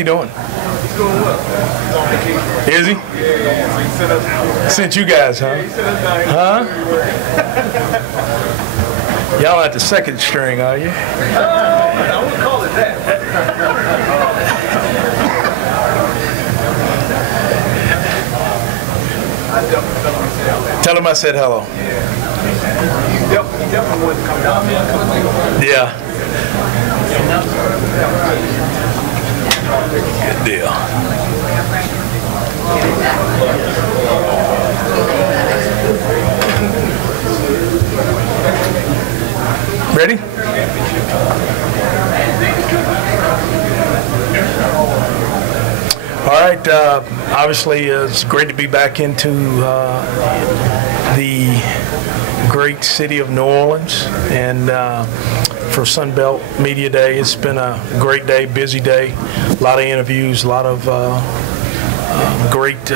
How you doing? He's doing well. He's on vacation. Is he? Yeah. So he sent us. Sent you guys, huh? Yeah, he sent us down here. Huh? Y'all at the second string, are you? I wouldn't call it that. Tell him I said hello. He definitely wants to come down there. Yeah. Good deal. Ready? All right. Obviously, it's great to be back into the great city of New Orleans, and for Sunbelt Media Day, it's been a great day, busy day, a lot of interviews, a lot of great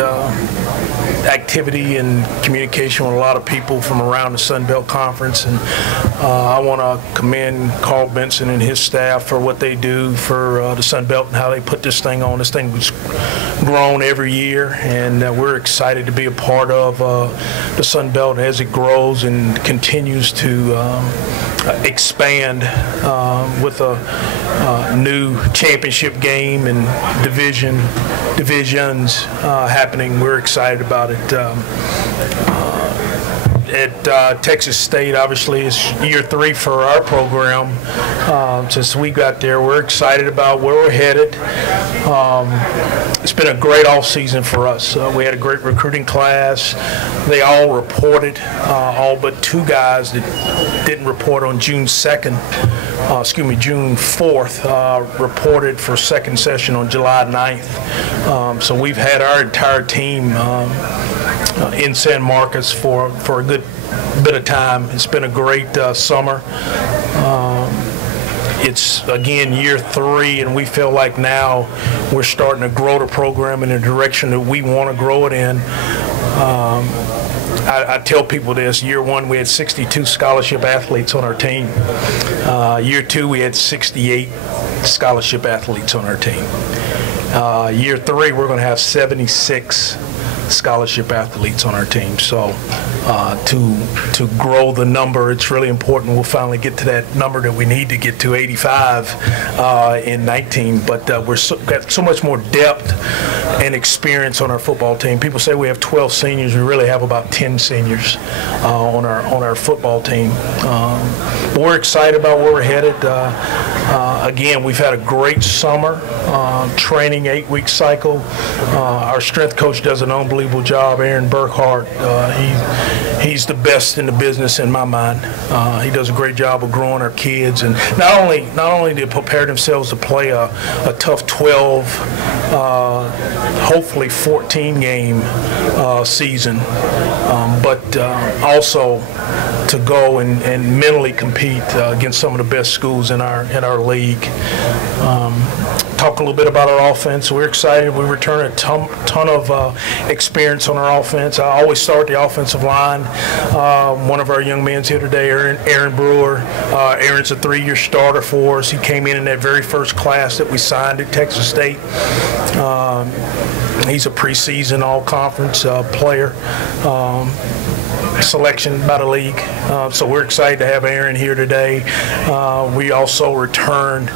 activity and communication with a lot of people from around the Sunbelt Conference, and I want to commend Carl Benson and his staff for what they do for the Sunbelt and how they put this thing on. This thing was grown every year, and we're excited to be a part of the Sunbelt as it grows and continues to expand with a new championship game and divisions happening. We're excited about it. At Texas State, obviously, it's year 3 for our program. Since we got there, we're excited about where we're headed. It's been a great off season for us. We had a great recruiting class. They all reported, all but 2 guys that didn't report on June 2nd. June 4th, reported for second session on July 9th. So we've had our entire team in San Marcos for a good bit of time. It's been a great summer. It's, again, year 3, and we feel like now we're starting to grow the program in the direction that we want to grow it in. I tell people this: year 1, we had 62 scholarship athletes on our team. Year 2, we had 68 scholarship athletes on our team. Year 3, we're going to have 76 scholarship athletes on our team. So to grow the number, it's really important. We'll finally get to that number that we need to get to, 85 in 19. But got so much more depth and experience on our football team. People say we have 12 seniors. We really have about 10 seniors on our football team. But we're excited about where we're headed. Again, we've had a great summer training, 8-week cycle. Our strength coach does an unbelievable job, Aaron Burkhart. He's the best in the business in my mind. He does a great job of growing our kids, and not only to prepare themselves to play a tough 12, hopefully 14 game season, but also to go and mentally compete against some of the best schools in our league. Talk a little bit about our offense. We're excited. We return a ton of experience on our offense. I always start the offensive line. One of our young men's here today, Aaron Brewer. Aaron's a 3-year starter for us. He came in that very first class that we signed at Texas State. He's a preseason all-conference player. Selection by the league. So we're excited to have Aaron here today. We also returned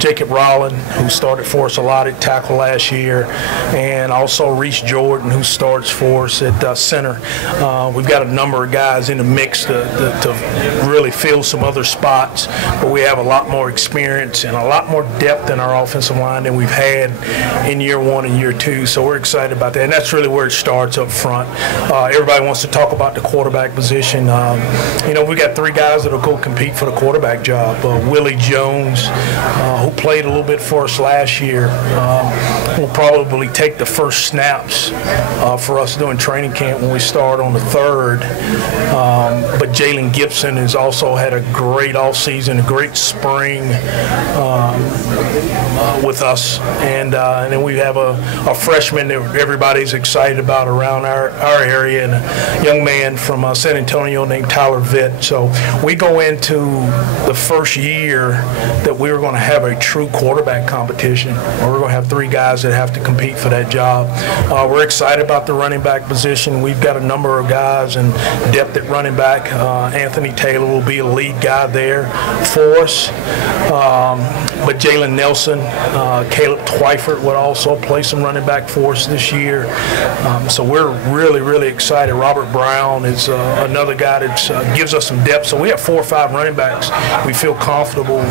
Jacob Rowland, who started for us a lot at tackle last year, and also Reese Jordan, who starts for us at center. We've got a number of guys in the mix to really fill some other spots, but we have a lot more experience and a lot more depth in our offensive line than we've had in year 1 and year 2. So we're excited about that, and that's really where it starts up front. Everybody wants to talk about the quarterback position. We got 3 guys that'll go compete for the quarterback job. Willie Jones, who played a little bit for us last year, will probably take the first snaps for us doing training camp when we start on the 3rd. But Jalen Gibson has also had a great offseason, a great spring with us, and then we have a freshman that everybody's excited about around our area, and a young man man from San Antonio named Tyler Vitt. So we go into the first year that we were going to have a true quarterback competition, or we're going to have 3 guys that have to compete for that job. We're excited about the running back position. We've got a number of guys and depth at running back. Anthony Taylor will be a lead guy there for us. But Jalen Nelson, Caleb Twyford would also play some running back for us this year. So we're really, really excited. Robert Brown is another guy that gives us some depth. So we have 4 or 5 running backs we feel comfortable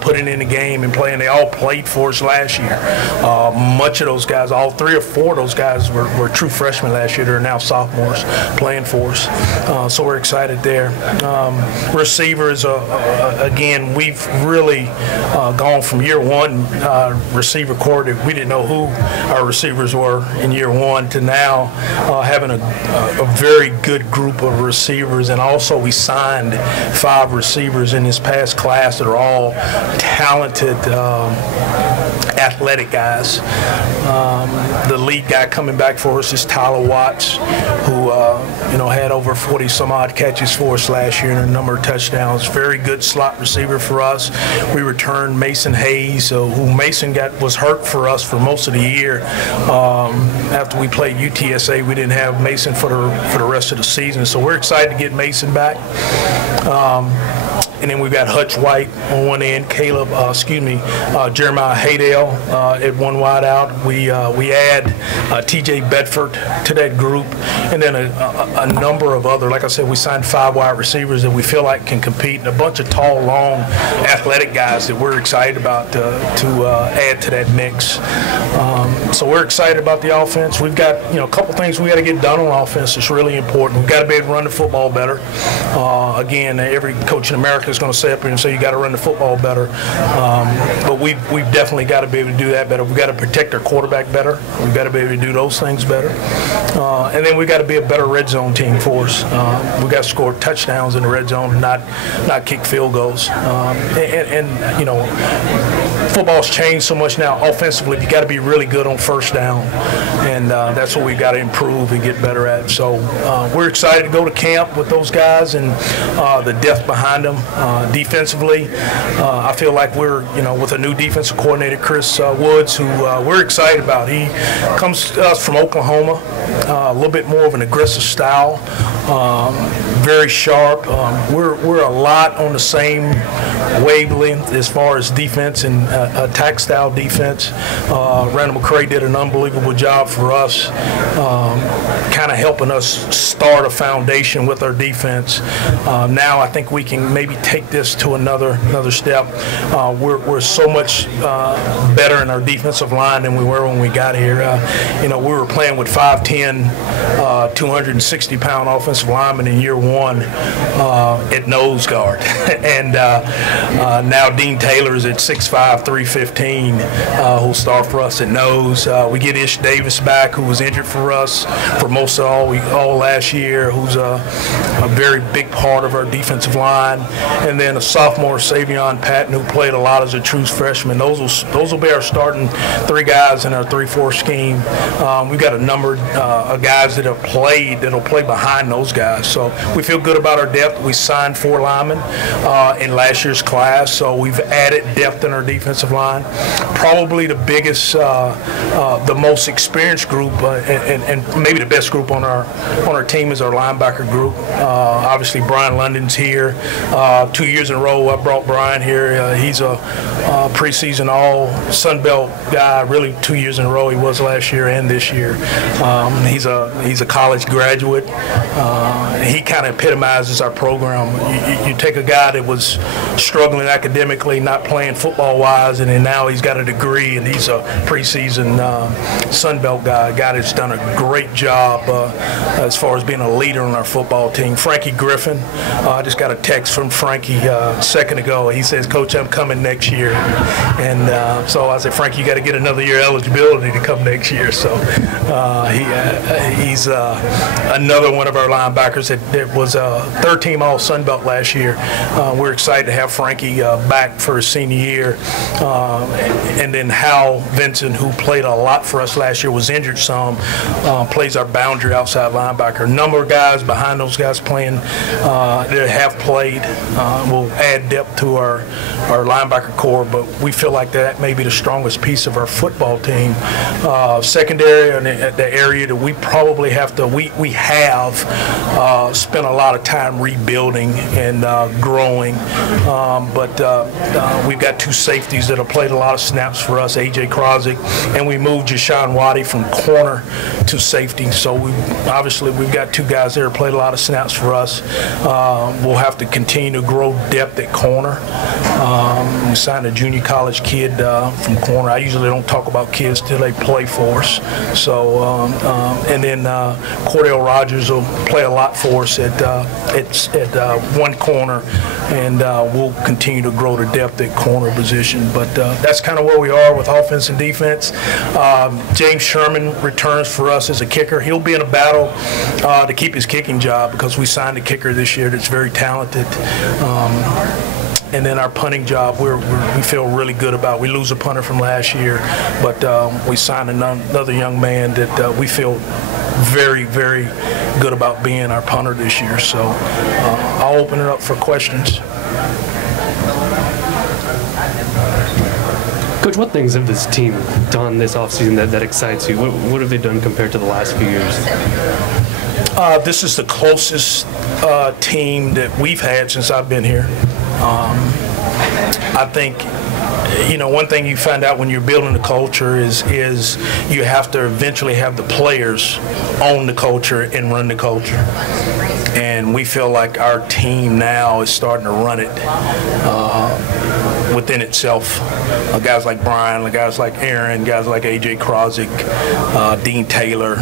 putting in the game and playing. They all played for us last year. Much of those guys, all 3 or 4 of those guys were true freshmen last year. They're now sophomores playing for us. So we're excited there. Receivers, again, we've really gone from year 1 receiver core that we didn't know who our receivers were in year 1 to now having a very good group of receivers. And also we signed 5 receivers in this past class that are all talented, athletic guys. The lead guy coming back for us is Tyler Watts, who had over 40 some odd catches for us last year and a number of touchdowns. Very good slot receiver for us. We returned Mason Hayes, who Mason was hurt for us for most of the year. After we played UTSA, we didn't have Mason for the rest of the season. So we're excited to get Mason back. And then we've got Hutch White on one end, Jeremiah Haydale at one wide out. We add T.J. Bedford to that group, and then a number of other, like I said, we signed 5 wide receivers that we feel like can compete, and a bunch of tall, long, athletic guys that we're excited about to add to that mix. So we're excited about the offense. We've got a couple things we got to get done on offense that's really important. We've got to be able to run the football better. Again, every coach in America is going to say up here and say you got to run the football better. But we've definitely got to be able to do that better. We've got to protect our quarterback better. We've got to be able to do those things better. And then we've got to be a better red zone team for us. We've got to score touchdowns in the red zone and not kick field goals. Football's changed so much now offensively. You got to be really good on first down, and that's what we've got to improve and get better at. So we're excited to go to camp with those guys and the depth behind them. Defensively, I feel like we're, with a new defensive coordinator, Chris Woods, who we're excited about. He comes to us from Oklahoma, a little bit more of an aggressive style, very sharp. We're a lot on the same wavelength as far as defense and attack style defense. Randall McCray did an unbelievable job for us, kind of helping us start a foundation with our defense. Now I think we can maybe take this to another step. We're so much better in our defensive line than we were when we got here. We were playing with 5'10", 260-pound offensive linemen in year 1 at nose guard, and now Dean Taylor's at 6'5", 315, who'll start for us at nose. We get Ish Davis back, who was injured for us for most of all last year, who's a very big part of our defensive line. And then a sophomore, Savion Patton, who played a lot as a true freshman. Those will be our starting 3 guys in our 3-4 scheme. We've got a number of guys that'll play behind those guys. So we feel good about our depth. We signed 4 linemen in last year's class, so we've added depth in our defensive line. Probably the biggest, the most experienced group, and maybe the best group on our team is our linebacker group. Obviously, Brian London's here. 2 years in a row, I brought Brian here. He's a preseason all Sun Belt guy. Really, 2 years in a row. He was last year and this year. He's a college graduate. He kind of epitomizes our program. You take a guy that was struggling academically, not playing football-wise, and then now he's got a degree, and he's a preseason Sun Belt guy, a guy that's done a great job as far as being a leader on our football team. Frankie Griffin, I just got a text from Frankie a second ago. He says, "Coach, I'm coming next year." And so I said, "Frankie, you got to get another year eligibility to come next year." So he's another one of our linebackers that was third team All Sun Belt last year. We're excited to have Frankie back for his senior year. And then Hal Vincent, who played a lot for us last year, was injured some, plays our boundary outside linebacker. A number of guys behind those guys playing that have played will add depth to our linebacker core, but we feel like that may be the strongest piece of our football team. Secondary, and the area that we probably have to, we have spent a lot of time rebuilding and growing, but we've got two safeties that have played a lot of snaps for us, A.J. Krozik, and we moved Jashawn Waddy from corner to safety. So we've got two guys there that played a lot of snaps for us. We'll have to continue to grow depth at corner. We signed a junior college kid from corner. I usually don't talk about kids till they play for us. So, and then Cordell Rogers will play a lot for us at one corner, and we'll continue to grow the depth at corner position. But that's kind of where we are with offense and defense. James Sherman returns for us as a kicker. He'll be in a battle to keep his kicking job because we signed a kicker this year that's very talented. And then our punting job, we feel really good about. We lose a punter from last year, but we signed another young man that we feel very, very good about being our punter this year. So I'll open it up for questions. Coach, what things have this team done this offseason that excites you? What have they done compared to the last few years? This is the closest team that we've had since I've been here. I think, one thing you find out when you're building the culture is you have to eventually have the players own the culture and run the culture. And we feel like our team now is starting to run it within itself. Guys like Brian, guys like Aaron, guys like A.J. Krozik, Dean Taylor,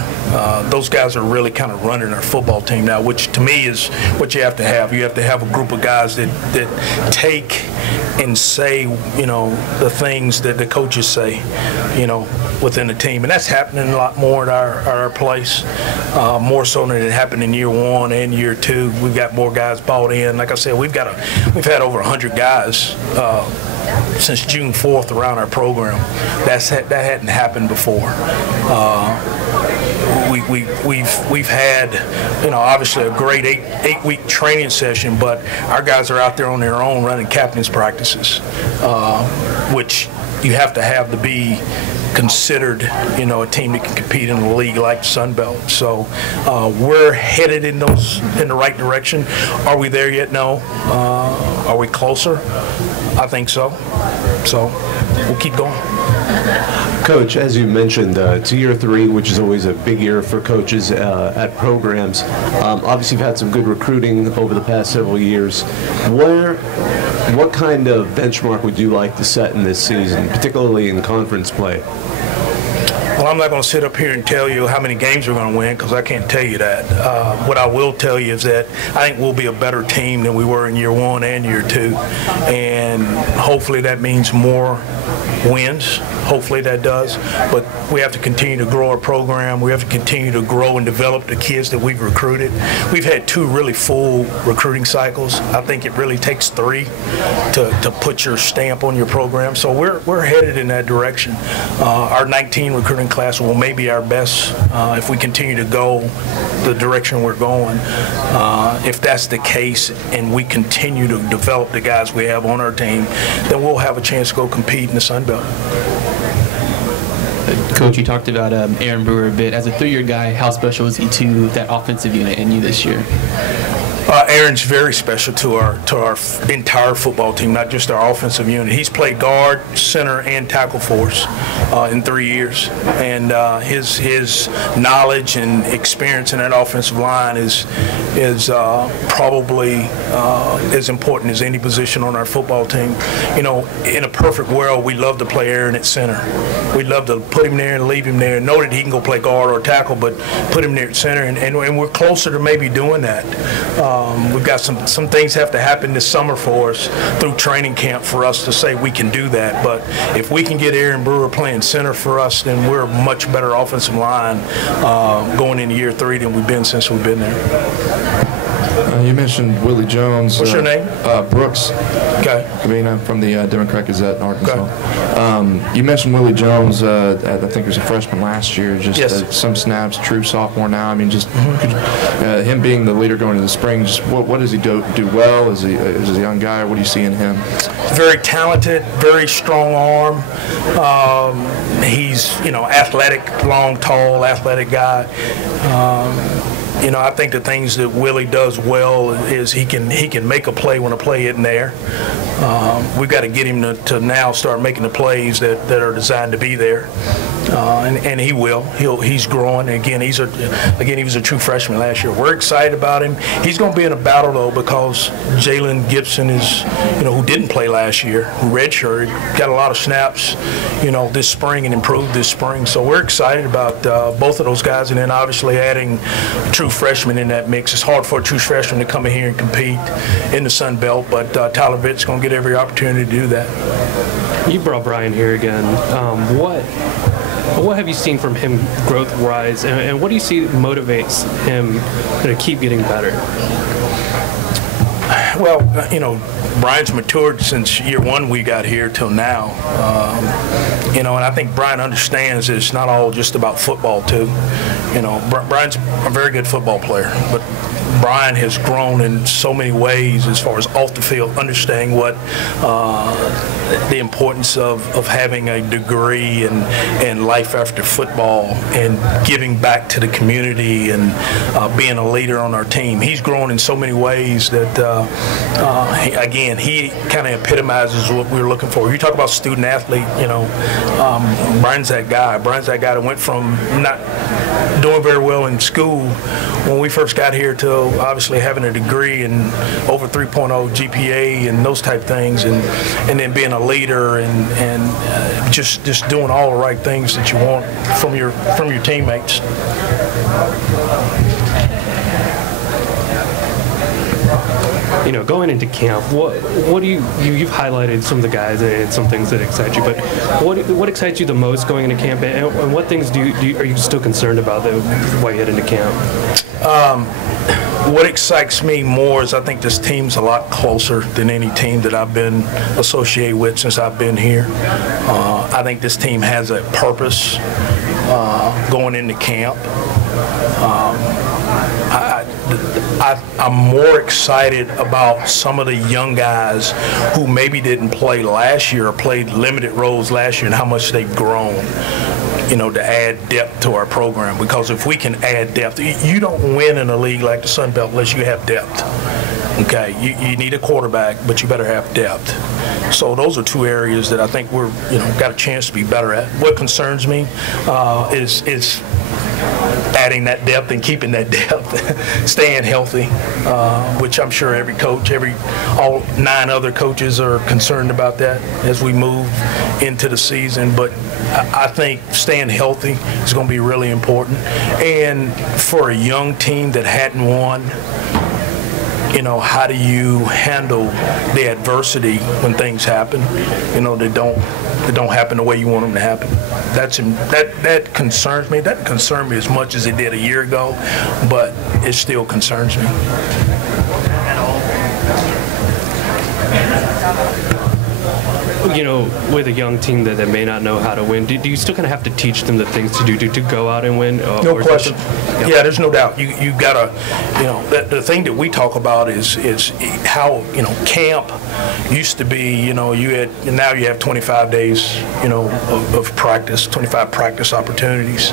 those guys are really kind of running our football team now, which to me is what you have to have. You have to have a group of guys that take and say, the things that the coaches say, within the team. And that's happening a lot more at our place, more so than it happened in year one and year two. We've got more guys bought in. Like I said, we've had over 100 guys since June 4th around our program. That hadn't happened before. We've had, obviously a great eight-week training session, but our guys are out there on their own running captain's practices, which you have to be considered, a team that can compete in a league like Sun Belt. So we're headed in the right direction. Are we there yet? No. Are we closer? I think so. So we'll keep going. Coach, as you mentioned, it's year 3, which is always a big year for coaches at programs. Obviously, you've had some good recruiting over the past several years. What kind of benchmark would you like to set in this season, particularly in conference play? Well, I'm not going to sit up here and tell you how many games we're going to win because I can't tell you that. What I will tell you is that I think we'll be a better team than we were in year 1 and year 2. And hopefully that means more wins. Hopefully that does. But we have to continue to grow our program. We have to continue to grow and develop the kids that we've recruited. We've had 2 really full recruiting cycles. I think it really takes 3 to put your stamp on your program. So we're headed in that direction. Our 19 recruiting class will maybe our best if we continue to go the direction we're going. If that's the case and we continue to develop the guys we have on our team, then we'll have a chance to go compete in the Sun Belt. Coach, you talked about Aaron Brewer a bit. As a 3-year guy, how special is he to that offensive unit and you this year? Aaron's very special to our entire football team, not just our offensive unit. He's played guard, center, and tackle for us in 3 years, and his knowledge and experience in that offensive line is probably as important as any position on our football team. In a perfect world, we'd love to play Aaron at center. We'd love to put him there and leave him there, know that he can go play guard or tackle, but put him there at center, and we're closer to maybe doing that. We've got some things have to happen this summer for us through training camp for us to say we can do that. But if we can get Aaron Brewer playing center for us, then we're a much better offensive line going into year 3 than we've been since we've been there. You mentioned Willie Jones. What's your name? Brooks. Okay. Kavina from the Democrat Gazette in Arkansas. You mentioned Willie Jones. I think he was a freshman last year. Just Yes. some snaps, true sophomore now. I mean, just him being the leader going into the spring. Just what does he do well? Is he a young guy? Or what do you see in him? Very talented, very strong arm. He's athletic, long, tall, athletic guy. I think the things that Willie does well is he can make a play when a play isn't there. We've got to get him to now start making the plays that are designed to be there, and he will. He's growing. Again, he was a true freshman last year. We're excited about him. He's going to be in a battle though because Jalen Gibson is, who didn't play last year, who redshirted, got a lot of snaps, this spring and improved this spring. So we're excited about both of those guys, and then obviously adding a true freshman in that mix. It's hard for a true freshman to come in here and compete in the Sun Belt, but Tyler Vitt's going to get every opportunity to do that. You brought Brian here again. What have you seen from him growth-wise, and what do you see motivates him to keep getting better? Well, Brian's matured since year one we got here till now. And I think Brian understands that it's not all just about football too. Brian's a very good football player, but Brian has grown in so many ways as far as off the field, understanding what the importance of having a degree and life after football and giving back to the community and being a leader on our team. He's grown in so many ways that, he kind of epitomizes what we were looking for. You talk about student athlete, Brian's that guy. Brian's that guy that went from not doing very well in school when we first got here to obviously having a degree and over 3.0 GPA and those type things, and then being a leader and just doing all the right things that you want from your teammates. Going into camp, what do you've highlighted some of the guys and some things that excite you, but what excites you the most going into camp, and what things are you still concerned about while you head into camp? What excites me more is I think this team's a lot closer than any team that I've been associated with since I've been here. I think this team has a purpose going into camp. I'm more excited about some of the young guys who maybe didn't play last year or played limited roles last year and how much they've grown, to add depth to our program. Because if we can add depth, you don't win in a league like the Sun Belt unless you have depth. Okay, you need a quarterback, but you better have depth. So those are two areas that I think we're, got a chance to be better at. What concerns me is adding that depth and keeping that depth, staying healthy, which I'm sure every coach, all 9 other coaches are concerned about that as we move into the season. But I think staying healthy is going to be really important. And for a young team that hadn't won, how do you handle the adversity when things happen? They don't happen the way you want them to happen. That concerns me. It doesn't concern me as much as it did a year ago, but it still concerns me. With a young team that may not know how to win, do you still kind of have to teach them the things to do to go out and win? No question. Yeah, there's no doubt. You gotta, the thing that we talk about is how camp used to be. Now you have 25 days, of practice, 25 practice opportunities.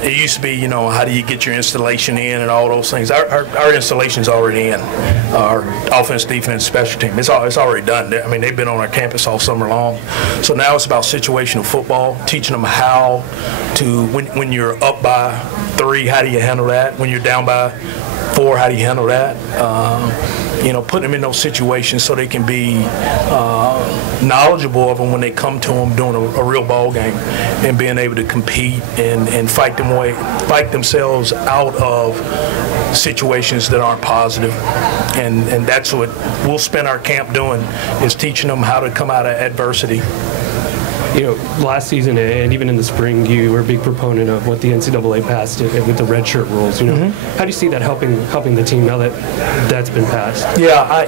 It used to be, how do you get your installation in and all those things. Our installation's already in. Our offense, defense, special team, it's already done. I mean, they've been on our campus all summer long. So now it's about situational football, teaching them how to, when you're up by 3, how do you handle that? When you're down by 4, how do you handle that? Putting them in those situations so they can be knowledgeable of them when they come to them during a real ball game, and being able to compete and fight themselves out of situations that aren't positive. And that's what we'll spend our camp doing, is teaching them how to come out of adversity. last season and even in the spring, you were a big proponent of what the NCAA passed with the redshirt rules. How do you see that helping the team now that that's been passed? Yeah,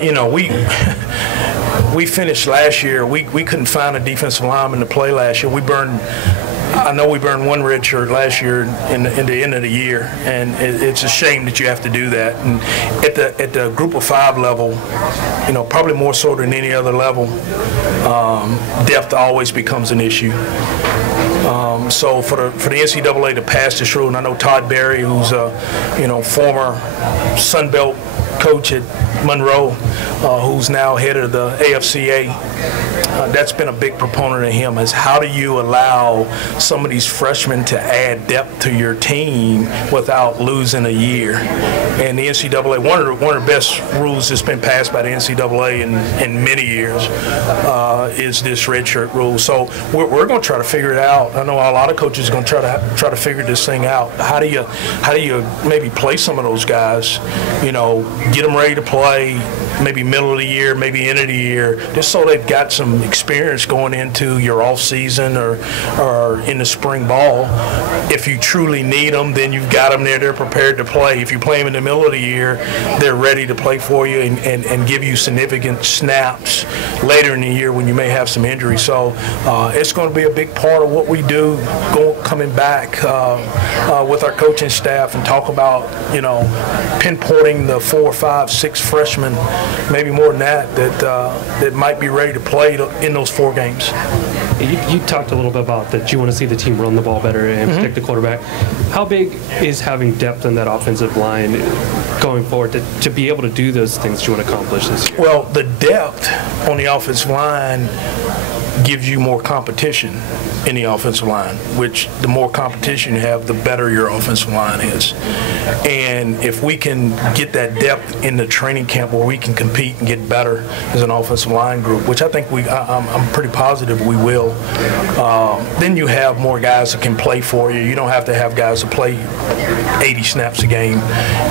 we finished last year. We couldn't find a defensive lineman to play last year. I know we burned one red shirt last year in the end of the year, and it's a shame that you have to do that. And at the group of 5 level, probably more so than any other level, depth always becomes an issue. So for the NCAA to pass this rule, and I know Todd Berry, who's a former Sun Belt coach at Monroe, who's now head of the AFCA, that's been a big proponent of him, is how do you allow some of these freshmen to add depth to your team without losing a year? And the NCAA, one of the best rules that's been passed by the NCAA in many years is this redshirt rule. So we're going to try to figure it out. I know a lot of coaches are going to try to figure this thing out. How do you maybe play some of those guys? Get them ready to play, maybe middle of the year, maybe end of the year, just so they've got some experience going into your off season or in the spring ball. If you truly need them, then you've got them there. They're prepared to play. If you play them in the middle of the year, they're ready to play for you and give you significant snaps later in the year when you may have some injuries. So it's going to be a big part of what we do coming back with our coaching staff and talk about, pinpointing the 4, 5, 6 freshmen, maybe more than that might be ready to play in those 4 games. You talked a little bit about that you want to see the team run the ball better and protect the quarterback. How big is having depth in that offensive line going forward to be able to do those things you want to accomplish this year? Well, the depth on the offensive line gives you more competition in the offensive line, which the more competition you have, the better your offensive line is. And if we can get that depth in the training camp where we can compete and get better as an offensive line group, which I think I'm pretty positive we will, then you have more guys that can play for you. You don't have to have guys that play 80 snaps a game.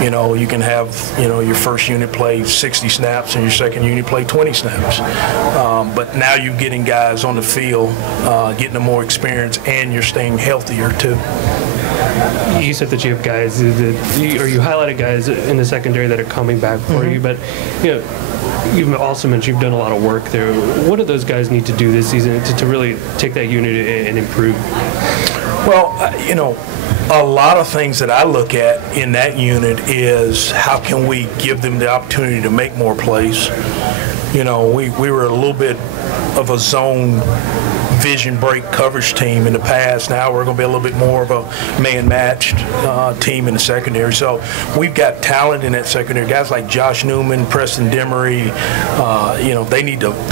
You can have, your first unit play 60 snaps and your second unit play 20 snaps. But now you're getting guys on the field, getting them more experience, and you're staying healthier too. You said that you have guys you highlighted guys in the secondary that are coming back for you, but you've also mentioned you've done a lot of work there. What do those guys need to do this season to really take that unit and improve? Well, a lot of things that I look at in that unit is how can we give them the opportunity to make more plays. We were a little bit of a zone vision break coverage team in the past. Now we're going to be a little bit more of a man-matched team in the secondary. So we've got talent in that secondary. Guys like Josh Newman, Preston Demery, they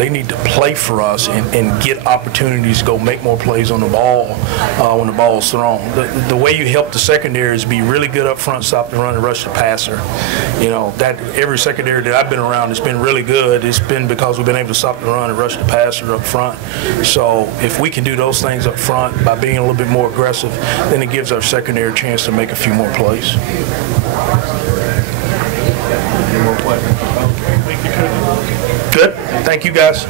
need to play for us and get opportunities to go make more plays on the ball when the ball's thrown. The way you help the secondary is be really good up front, stop the run, and rush the passer. That every secondary that I've been around has been really good. It's been because we've been able to stop the run and rush the passer up front. So if we can do those things up front by being a little bit more aggressive, then it gives our secondary a chance to make a few more plays. Good. Thank you, guys.